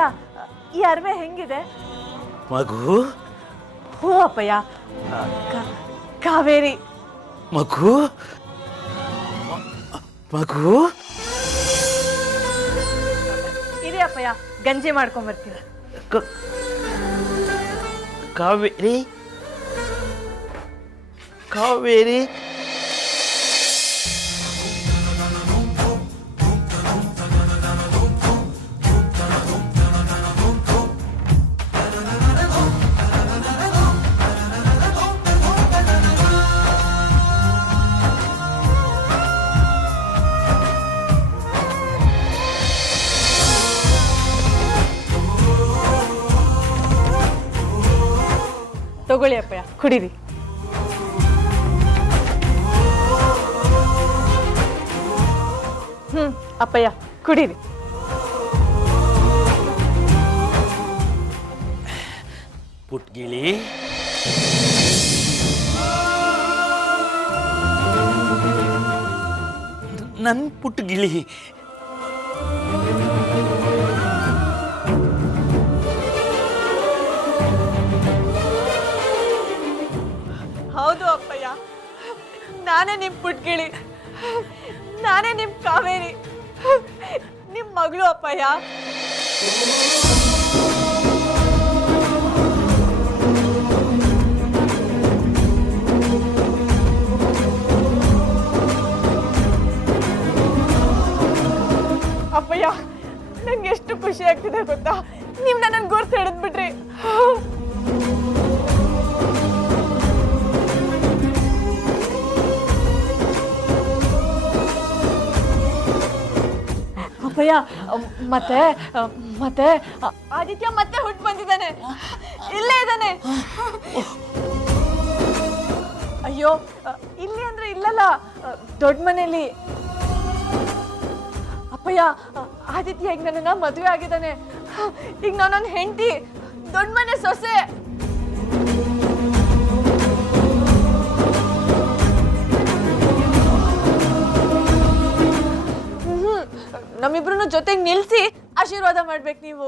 ಅಪ್ಪಯ್ಯ ಈ ಅರ್ವೆ ಹೆಂಗಿದೆ? ಮಗು. ಹೋ ಅಪ್ಪಯ್ಯ, ಕಾವೇರಿ. ಮಗು ಮಗು ಇದೆ ಅಪ್ಪಯ್ಯ, ಗಂಜಿ ಮಾಡ್ಕೊಂಬರ್ತೀನಿ. ಕಾವೇರಿ ಕಾವೇರಿ ತಗೊಳ್ಳಿ ಅಪ್ಪಯ್ಯ, ಕುಡೀರಿ. ಅಪ್ಪಯ್ಯ ಕುಡೀರಿ. ಪುಟ್ಗಿಳಿ, ನನ್ ಪುಟ್ಗಿಳಿ. ಹೌದು ಅಪ್ಪಯ್ಯ, ನಾನೇ ನಿಮ್ ಪುಟ್ಗಿಳಿ, ನಾನೇ ನಿಮ್ ಕಾವೇರಿ, ನಿಮ್ ಮಗಳು ಅಪ್ಪಯ್ಯ. ಅಪ್ಪಯ್ಯ, ನಂಗೆ ಎಷ್ಟು ಖುಷಿ ಆಗ್ತಿದೆ ಗೊತ್ತಾ, ನೀವು ನನ್ನ ಗುರ್ತು ಹಿಡಿದ್ಬಿಟ್ರಿ. ಅಪ್ಪಯ್ಯ, ಮತ್ತೆ ಮತ್ತೆ ಆದಿತ್ಯ ಮತ್ತೆ ಹುಟ್ಟು ಬಂದಿದ್ದಾನೆ, ಇಲ್ಲೇ ಇದ್ದಾನೆ. ಅಯ್ಯೋ, ಇಲ್ಲಿ ಅಂದ್ರೆ ಇಲ್ಲಲ್ಲ, ದೊಡ್ಡ ಮನೇಲಿ. ಅಪ್ಪಯ್ಯ, ಆದಿತ್ಯ ಈಗ ನನ್ನ ಮದುವೆ ಆಗಿದ್ದಾನೆ, ಈಗ ನಾನೊಂದು ಹೆಂಡತಿ, ದೊಡ್ಡ ಮನೆ ಸೊಸೆ. ನಮ್ಮಿಬ್ರು ಜೊತೆಗೆ ನಿಲ್ಸಿ ಆಶೀರ್ವಾದ ಮಾಡ್ಬೇಕು ನೀವು.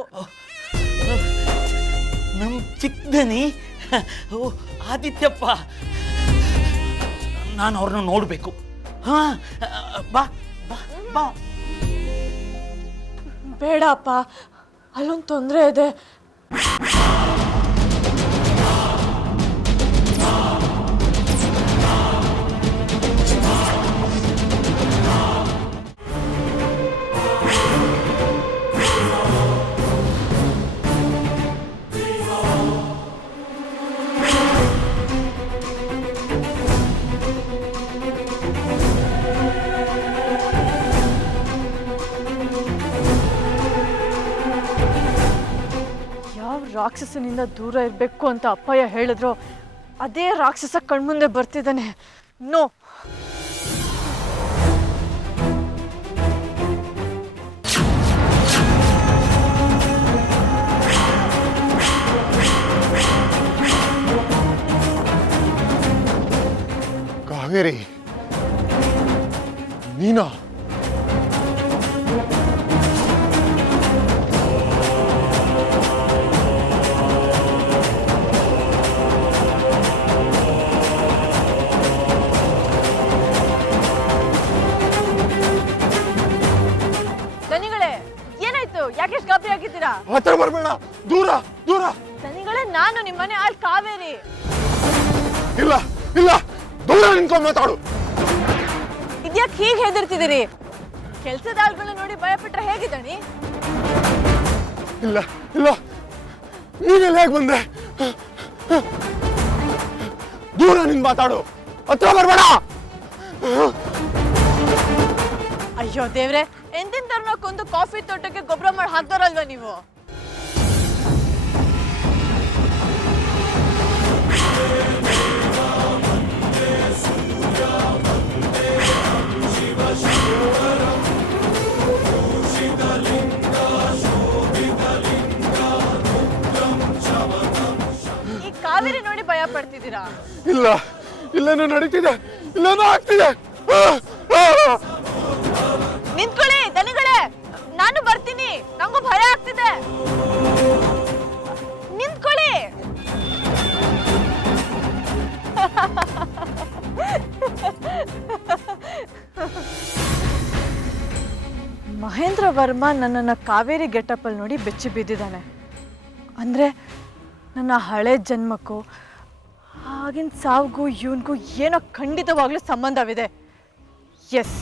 ನಮ್ ಚಿಕ್ಕದನಿ ಆದಿತ್ಯಪ್ಪ, ನಾನು ಅವ್ರನ್ನ ನೋಡ್ಬೇಕು. ಹಾ, ಬಾ ಬಾ ಬಾ. ಬೇಡ ಅಪ್ಪ, ಅಲ್ಲೊಂದು ತೊಂದರೆ ಇದೆ. ರಾಕ್ಷಸನಿಂದ ದೂರ ಇರಬೇಕು ಅಂತ ಅಪ್ಪಯ್ಯ ಹೇಳಿದ್ರು, ಅದೇ ರಾಕ್ಷಸ ಕಣ್ಮುಂದೆ ಬರ್ತಿದ್ದಾನೆ. ನೋ, ಕಾವೇರಿ, ನೀನಾ? ಯಾಕೆಷ್ಟು ಗಾಬರಿ ಆಗಿದ್ದೀರಾ? ಹತ್ರ ಬರಬೇಡ, ದೂರ ದೂರ. ದನಿಗಳೇ, ನಾನು ನಿಮ್ಮನೆ ಆಳ್ ಕಾವೇರಿ. ಇಲ್ಲ ಇಲ್ಲ, ದೂರ ನಿಂತ್ಕೊಂಡು ಮಾತಾಡು. ಇದ್ಯಾಕೆ ಹೀಗೆ ಹೆದರ್ತಿದ್ದೀರಿ? ಕೆಲ್ಸದ ಆಳ್ಗಳನ್ನ ನೋಡಿ ಭಯಪಟ್ರೆ ಹೇಗೆ ದಣಿ? ಇಲ್ಲ ಇಲ್ಲ, ನೀನೆಲ್ಲ ಹೇಗೆ ಬಂದೆ? ದೂರ ನಿಂತು ಮಾತಾಡು, ಹತ್ರ ಬರಬೇಡ. ಅಯ್ಯೋ ದೇವ್ರೆ, ಎಂತೆಂತವ್ರನ್ನ ಕೊಂದು ಕಾಫಿ ತೋಟಕ್ಕೆ ಗೊಬ್ಬರ ಮಾಡಿ ಹಾಕ್ತಾರಲ್ವಾ ನೀವು? ಈ ಕಾವೇರಿ ನೋಡಿ ಭಯ ಪಡ್ತಿದ್ದೀರಾ? ಇಲ್ಲ, ಇಲ್ಲೇನೋ ನಡೀತಿದೆ, ಇಲ್ಲೇನೋ ಆಗ್ತಿದೆ. ನಿಂತ್ಕೊಳ್ಳಿ ದನಿಗಳೇ, ನಾನು ಬರ್ತೀನಿ, ನಂಗೂ ಭಯ ಆಗ್ತಿದೆ. ಮಹೇಂದ್ರ ವರ್ಮ ನನ್ನನ್ನು ಕಾವೇರಿ ಗೆಟಪ್ಪಲ್ಲಿ ನೋಡಿ ಬೆಚ್ಚಿ ಬಿದ್ದಿದ್ದಾನೆ. ಅಂದರೆ ನನ್ನ ಹಳೆ ಜನ್ಮಕ್ಕೂ ಆಗಿನ ಸಾವಿಗೂ ಇವನಿಗೂ ಏನೋ ಖಂಡಿತವಾಗ್ಲೂ ಸಂಬಂಧವಿದೆ. ಎಸ್,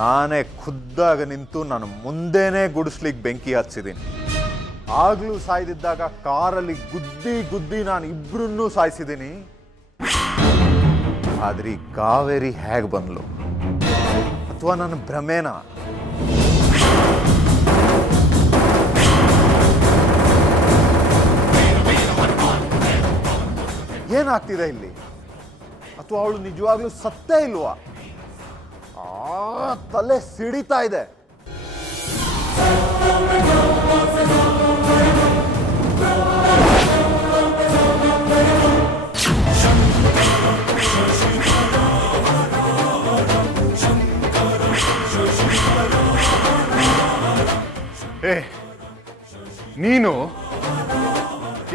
ನಾನೇ ಖುದ್ದಾಗಿ ನಿಂತು ನಾನು ಮುಂದೆನೇ ಗುಡಿಸ್ಲಿಕ್ಕೆ ಬೆಂಕಿ ಹಚ್ಚಿದ್ದೀನಿ. ಆಗ್ಲೂ ಸಾಯ್ದಿದ್ದಾಗ ಕಾರಲ್ಲಿ ಗುದ್ದಿ ನಾನು ಇಬ್ರನ್ನೂ ಸಾಯಿಸಿದ್ದೀನಿ. ಆದ್ರೆ ಈ ಕಾವೇರಿ ಹೇಗೆ ಬಂದ್ಲು? ಅಥವಾ ನನ್ನ ಭ್ರಮೇನ? ಏನಾಗ್ತಿದೆ ಇಲ್ಲಿ? ಅಥವಾ ಅವಳು ನಿಜವಾಗ್ಲೂ ಸತ್ತೇ ಇಲ್ವಾ? ತಲೆ ಸಿಡಿತಾ ಇದೆ. ನೀನು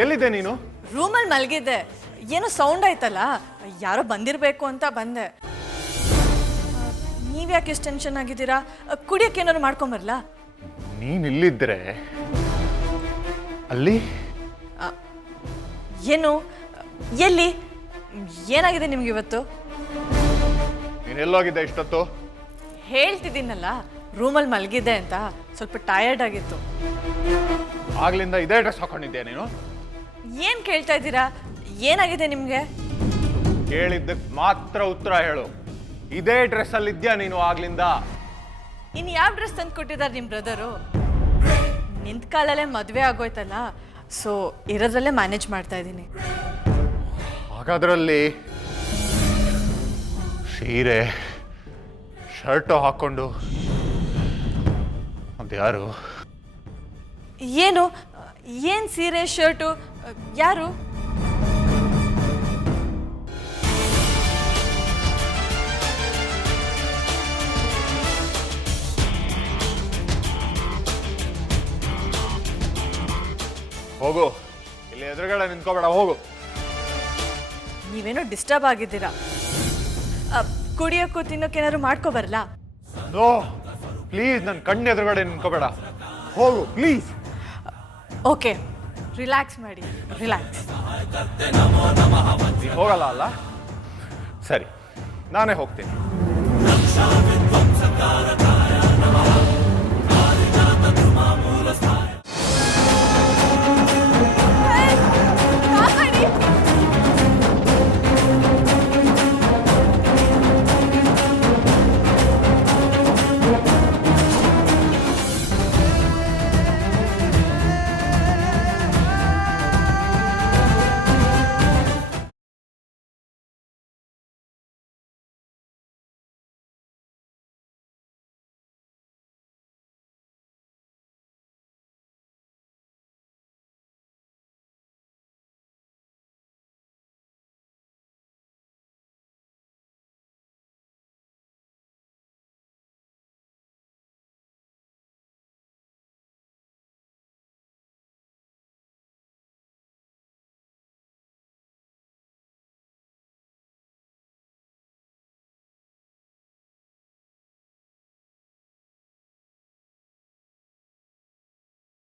ಎಲ್ಲಿದ್ದೆ? ನೀನು ರೂಮಲ್ಲಿ ಮಲಗಿದ್ದೆ. ಏನೋ ಸೌಂಡ್ ಆಯ್ತಲ್ಲ, ಯಾರೋ ಬಂದಿರಬೇಕು ಅಂತ ಬಂದೆ. ನೀವ್ಯಾಕೆ ಎಷ್ಟು ಟೆನ್ಷನ್ ಆಗಿದ್ದೀರಾ? ಕುಡಿಯೋಕೆ ಏನಾದ್ರು ಮಾಡ್ಕೊಂಬರ್ಲಾ? ನೀನ್ ಇಲ್ಲಿದ್ರೆ ಅಲ್ಲಿ ಏನು? ಎಲ್ಲಿ? ಏನಾಗಿದೆ ನಿಮ್ಗೆ ಇವತ್ತು? ನೀನ್ ಎಲ್ಲೋಗಿದ್ದೆ ಇಷ್ಟೊತ್ತು? ಹೇಳ್ತಿದ್ದೀನಲ್ಲ, ರೂಮಲ್ಲಿ ಮಲಗಿದ್ದೆ ಅಂತ. ಸ್ವಲ್ಪ ಟಯರ್ಡ್ ಆಗಿತ್ತು. ಆಗ್ಲಿಂದ ಇದೇ ಡ್ರೆಸ್ ಹಾಕೊಂಡಿದ್ದೆ ನೀನು? ಏನು ಕೇಳ್ತಾ ಇದ್ದೀರಾ? ಏನಾಗಿದೆ ನಿಮಗೆ? ಕೇಳಿದ್ದಕ್ಕೆ ಮಾತ್ರ ಉತ್ತರ ಹೇಳು. ಇದೇ ಡ್ರೆಸ್ ಅಲ್ಲಿ ಇದ್ಯಾ ನೀನು ಆಗ್ಲಿಂದ? ಇನ್ನು ಯಾವ ಡ್ರೆಸ್ ತಂದು ಕೊಟ್ಟಿದ್ದಾರೆ ನಿಮ್ಮ ಬ್ರದರು? ನಿಂತ ಕಾಲಲ್ಲೇ ಮದುವೆ ಆಗೋಯ್ತಲ್ಲ, ಸೊ ಇರೋದ್ರಲ್ಲೇ ಮ್ಯಾನೇಜ್ ಮಾಡ್ತಾ ಇದ್ದೀನಿ. ಹಾಗಾದ್ರಲ್ಲಿ ಸೀರೆ ಶರ್ಟು ಹಾಕೊಂಡು ಅದ್ಯಾರು? ಏನು ಸೀರೆ ಶರ್ಟು? ಯಾರು? ಹೋಗು, ಇಲ್ಲಿ ಎದುರುಗಡೆ ನಿಂತ್ಕೋಬೇಡ, ಹೋಗು. ನೀವೇನೋ ಡಿಸ್ಟರ್ಬ್ ಆಗಿದ್ದೀರಾ. ಕುಡಿಯೋಕ್ಕೂ ತಿನ್ನೋಕೆ ಏನಾದ್ರು ಮಾಡ್ಕೊಬರಲ್ಲ? ನೋ ಪ್ಲೀಸ್, ನನ್ನ ಕಣ್ಣು ಎದುರುಗಡೆ ನಿಂತ್ಕೋಬೇಡ, ಹೋಗು ಪ್ಲೀಸ್. ಓಕೆ, ರಿಲ್ಯಾಕ್ಸ್ ಮಾಡಿ, ರಿಲ್ಯಾಕ್ಸ್. ಹೋಗಲ್ಲ ಅಲ್ಲ? ಸರಿ, ನಾನೇ ಹೋಗ್ತೀನಿ.